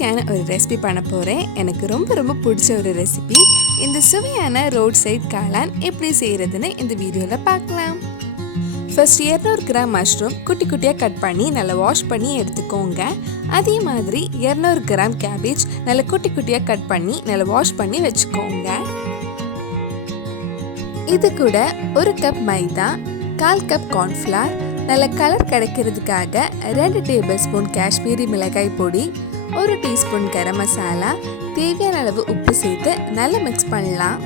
டேஸ்டியான ஒரு ரெசிபி பண்ண போகிறேன். எனக்கு ரொம்ப பிடிச்ச ஒரு ரெசிபி. இந்த சுவையான ரோட் சைட் காளான் எப்படி செய்கிறதுன்னு இந்த வீடியோவில் பார்க்கலாம். ஃபர்ஸ்ட் 200 கிராம் மஷ்ரூம் குட்டி குட்டியாக கட் பண்ணி நல்லா வாஷ் பண்ணி எடுத்துக்கோங்க. அதே மாதிரி 200 கிராம் கேபேஜ் நல்லா குட்டி குட்டியாக கட் பண்ணி நல்லா வாஷ் பண்ணி வச்சுக்கோங்க. இது கூட 1 கப் மைதா, 1/4 கப் கார்ன்ஃப்ளவர், நல்ல கலர் கிடைக்கிறதுக்காக 2 டேபிள் ஸ்பூன் காஷ்மீரி மிளகாய் பொடி, 1 டீஸ்பூன் கரம் மசாலா, தேவையான அளவு உப்பு சேர்த்து நல்லா மிக்ஸ் பண்ணலாம்.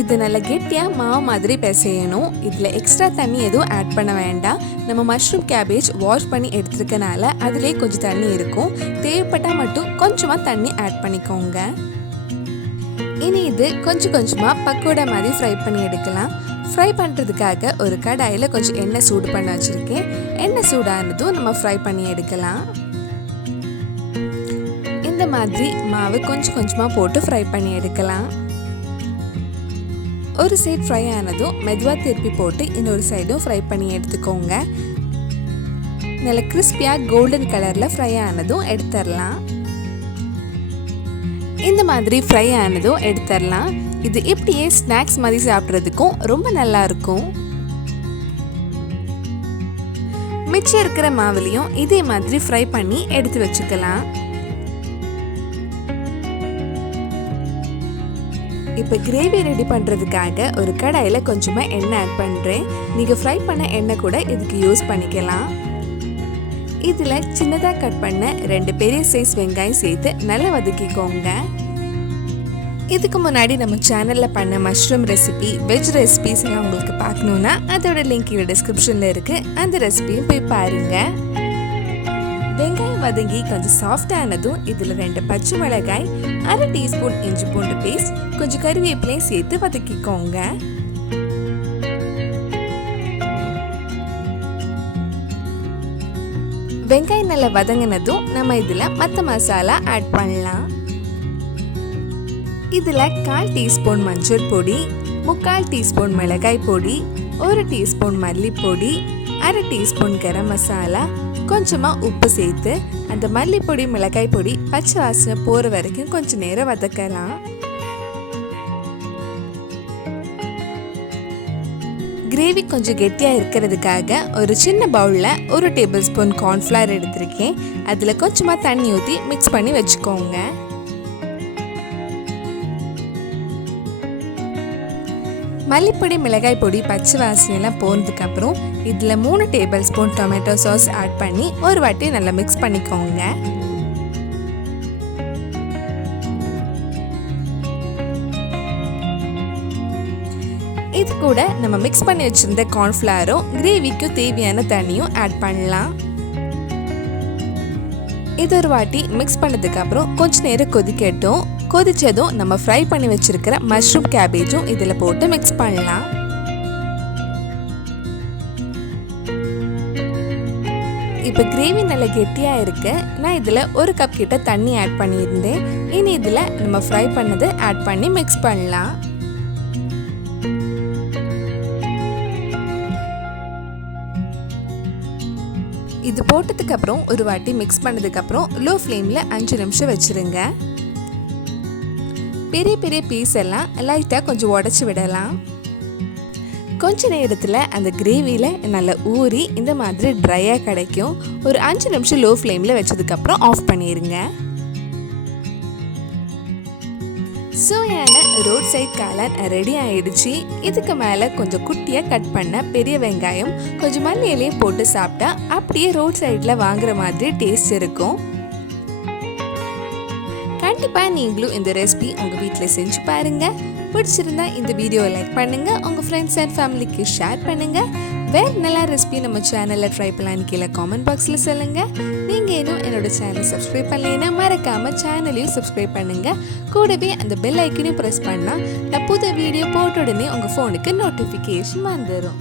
இது நல்லா கெட்டியாக மாவு மாதிரி பிசையணும். இதில் எக்ஸ்ட்ரா தண்ணி எதுவும் ஆட் பண்ண வேண்டாம். நம்ம மஷ்ரூம் கேபேஜ் வாஷ் பண்ணி எடுத்துருக்கனால அதிலே கொஞ்சம் தண்ணி இருக்கும். தேவைப்பட்டால் மட்டும் கொஞ்சமாக தண்ணி ஆட் பண்ணிக்கோங்க. இனி இது கொஞ்சமாக பக்கோடா மாதிரி ஃப்ரை பண்ணி எடுக்கலாம். ஃப்ரை பண்ணுறதுக்காக ஒரு கடாயில் கொஞ்சம் எண்ணெய் சூடு பண்ண வச்சுருக்கேன். எண்ணெய் சூடானதும் நம்ம ஃப்ரை பண்ணி எடுக்கலாம். இந்த மாதிரி மாவு கொஞ்சமாக போட்டு ஃப்ரை பண்ணி எடுக்கலாம். ஒரு சைடு ஃப்ரை ஆனதும் மெதுவாக திருப்பி போட்டு இன்னொரு சைடும் ஃப்ரை பண்ணி எடுத்துக்கோங்க. நல்ல கிறிஸ்பியாக கோல்டன் கலரில் ஃப்ரை ஆனதும் எடுத்துடலாம். இந்த மாதிரி ஃப்ரை ஆனதும் எடுத்துடலாம். இது இப்படியே ஸ்நாக்ஸ் மாதிரி சாப்பிட்றதுக்கும் ரொம்ப நல்லா இருக்கும். மிச்சம் இருக்கிற மாவுலையும் இதே மாதிரி ஃப்ரை பண்ணி எடுத்து வச்சுக்கலாம். இப்போ கிரேவி ரெடி பண்ணுறதுக்காக ஒரு கடாயில் கொஞ்சமாக எண்ணெய் ஆட் பண்ணுறேன். நீங்கள் ஃப்ரை பண்ண எண்ணெய் கூட இதுக்கு யூஸ் பண்ணிக்கலாம். இதில் சின்னதாக கட் பண்ண 2 பெரிய சைஸ் வெங்காயம் சேர்த்து நல்லா வதக்கிக்கோங்க. இதுக்கு முன்னாடி நம்ம சேனலில் பண்ண மஷ்ரூம் ரெசிபி, வெஜ் ரெசிபிஸ் எல்லாம் உங்களுக்கு பார்க்கணுன்னா அதோட லிங்க் இங்கே டிஸ்கிரிப்ஷனில் இருக்குது. அந்த ரெசிபியும் போய் பாருங்கள். வெங்காயம் வதங்கி கொஞ்சம் சாஃப்டானதும் இதில் 2 பச்சை மிளகாய், 1/2 டீஸ்பூன் இஞ்சி பூண்டு பேஸ்ட், கொஞ்சம் கறிவேப்பிலையும் சேர்த்து வதக்கிக்கோங்க. வெங்காயம் நல்லா வதங்கினதும் நம்ம இதில் மற்ற மசாலா ஆட் பண்ணலாம். இதில் 1/4 டீஸ்பூன் மஞ்சள் பொடி, 3/4 டீஸ்பூன் மிளகாய் பொடி, 1 டீஸ்பூன் மல்லிப்பொடி, 1/2 டீஸ்பூன் கரம் மசாலா, கொஞ்சமாக உப்பு சேர்த்து அந்த மல்லிப்பொடி மிளகாய் பொடி பச்சை வாசனை போகிற வரைக்கும் கொஞ்சம் நேரம் வதக்கலாம். கிரேவி கொஞ்சம் கெட்டியாக இருக்கிறதுக்காக ஒரு சின்ன பவுலில் 1 டேபிள் ஸ்பூன் கார்ன்ஃப்ளவர் எடுத்திருக்கேன். அதில் கொஞ்சமாக தண்ணி ஊற்றி மிக்ஸ் பண்ணி வச்சுக்கோங்க. மல்லிப்பொடி மிளகாய் பொடி பச்சை வாசனையெல்லாம் போனதுக்கப்புறம் இதில் 3 tablespoon tomato sauce add பண்ணி ஒரு வாட்டி நல்லா மிக்ஸ் பண்ணிக்கோங்க. இது கூட நம்ம மிக்ஸ் பண்ணி வச்சிருந்த கார்ன்ஃப்ளவரும் கிரேவிக்கு தேவையான தண்ணியும் ஆட் பண்ணலாம். இது ஒரு வாட்டி மிக்ஸ் பண்ணதுக்கப்புறம் கொஞ்ச நேரம் கொதிக்கட்டும். கொதிச்சதும் நம்ம ஃப்ரை பண்ணி வச்சிருக்கிற மஷ்ரூம் கேபேஜும் இதில் போட்டு மிக்ஸ் பண்ணலாம். இப்போ கிரேவி நல்லா கெட்டியாக இருக்கு. நான் இதில் 1 கப் கிட்ட தண்ணி ஆட் பண்ணியிருந்தேன். இனி இதில் நம்ம ஃப்ரை பண்ணது ஆட் பண்ணி மிக்ஸ் பண்ணலாம். இது போட்டதுக்கப்புறம் ஒரு வாட்டி மிக்ஸ் பண்ணதுக்கப்புறம் லோ ஃப்ளேமில் 5 நிமிஷம் வச்சுருங்க. பெரிய பீஸ் எல்லாம் லைட்டாக கொஞ்சம் உடச்சி விடலாம். கொஞ்ச நேரத்தில் அந்த கிரேவியில் நல்லா ஊறி இந்த மாதிரி ட்ரையாக கிடைக்கும். ஒரு 5 நிமிஷம் லோ ஃப்ளேமில் வச்சதுக்கப்புறம் ஆஃப் பண்ணிடுங்க. சுவையான ரோட் சைட் காளான் ரெடி ஆயிடுச்சு. இதுக்கு மேலே கொஞ்சம் குட்டியாக கட் பண்ண பெரிய வெங்காயம், கொஞ்சம் மல்லி இலையும் போட்டு சாப்பிட்டா அப்படியே ரோட் சைடில் வாங்குற மாதிரி டேஸ்ட் இருக்கும். கண்டிப்பாக நீங்களும் இந்த ரெசிபி உங்கள் வீட்டில் செஞ்சு பாருங்கள். பிடிச்சிருந்தா இந்த வீடியோவை லைக் பண்ணுங்கள், உங்கள் ஃப்ரெண்ட்ஸ் அண்ட் ஃபேமிலிக்கு ஷேர் பண்ணுங்கள். வேறு நல்ல ரெசிபி நம்ம சேனலில் ட்ரை பண்ணலான்னு கீழே காமெண்ட் பாக்ஸில் சொல்லுங்கள். நீங்கள் இன்னும் என்னோடய சேனலை சப்ஸ்கிரைப் பண்ணலைன்னா மறக்காமல் சேனலையும் சப்ஸ்கிரைப் பண்ணுங்கள். கூடவே அந்த பெல் ஐக்கனையும் ப்ரெஸ் பண்ணால் நான் புது வீடியோ போட்ட உடனே உங்கள் ஃபோனுக்கு நோட்டிஃபிகேஷன் வந்துடும்.